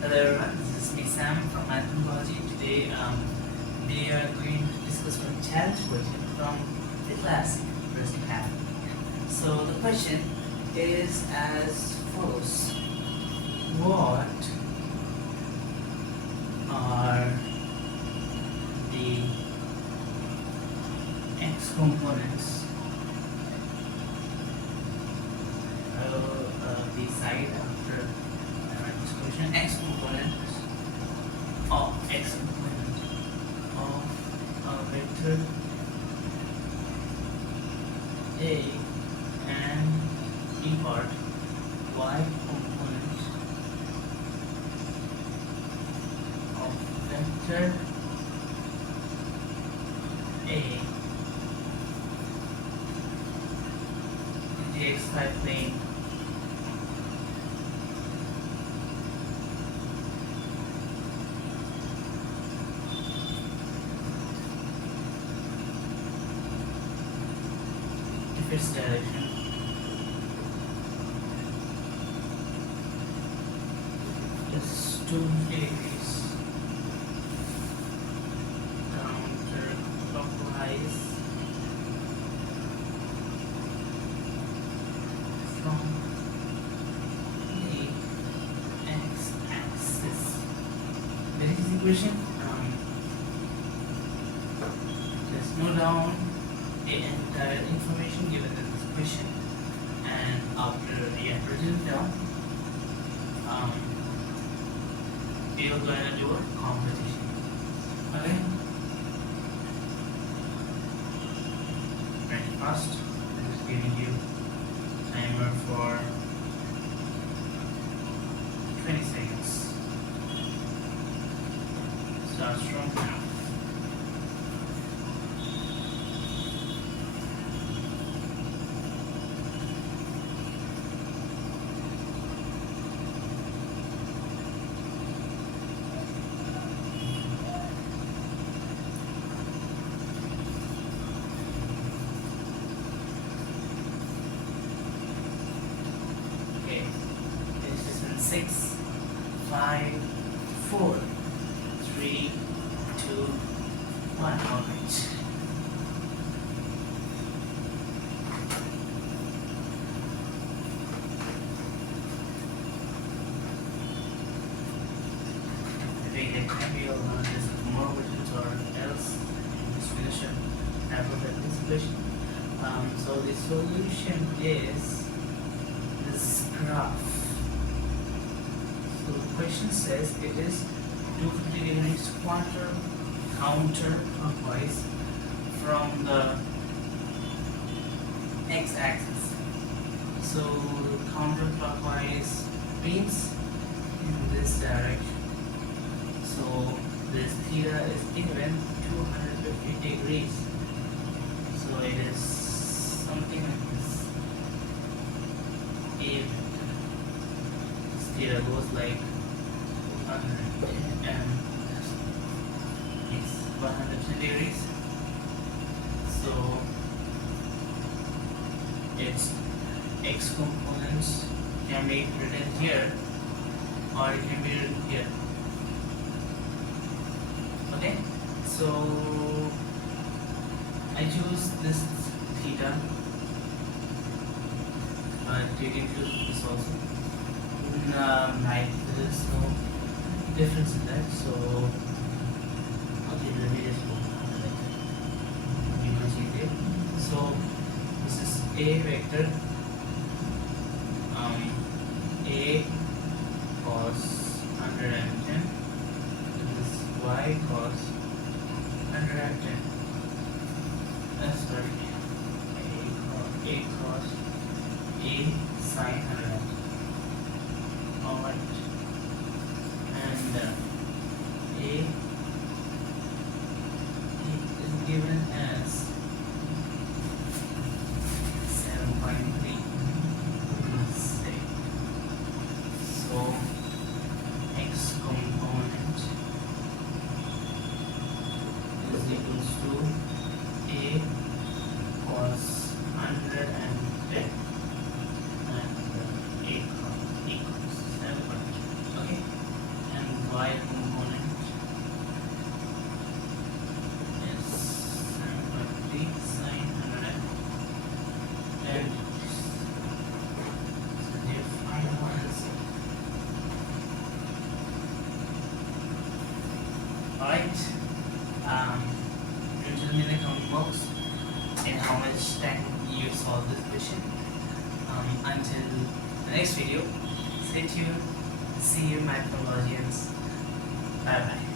Hello everyone, this is me Sam from Anthropology. Today we are going to discuss one challenge question from the classic Resnick. So the question is as follows. What are the x components the side after this question x components of a vector A and B part y component of vector A in the xy plane if its direction is 250 degrees counterclockwise from the x-axis. That is the equation. Let's note down the entire information given in this question, and after we have written down, we are going to do a competition. Okay? Very fast. I'm just giving you timer for 20 seconds. Starts from now. Six, 5, 4, 3, 2, 1. All right. I think that maybe you'll learn this more questions or else in this solution. Have a look at this question. So the solution is this graph. So the question says it is 250 degrees counterclockwise from the x-axis. So counterclockwise means in this direction. So this theta is given 250 degrees. So it is something like this. A theta goes like 110 degrees. So its x components can be written here or it can be written here. Okay, so I choose this theta, but you can choose this also. Right, there is no difference in that, so okay, let me just go you can see it. So this is a vector a cos 110, this is y cos 110, sorry, a cos a sin 110. Alright, and A is given as 7.3. So x component is equals to A cos 110 and A cos equals 7.3. Okay. Alright, um, do tell me in the comment box and how much time you solve this question. Until the next video, stay tuned. See you, my Bye bye.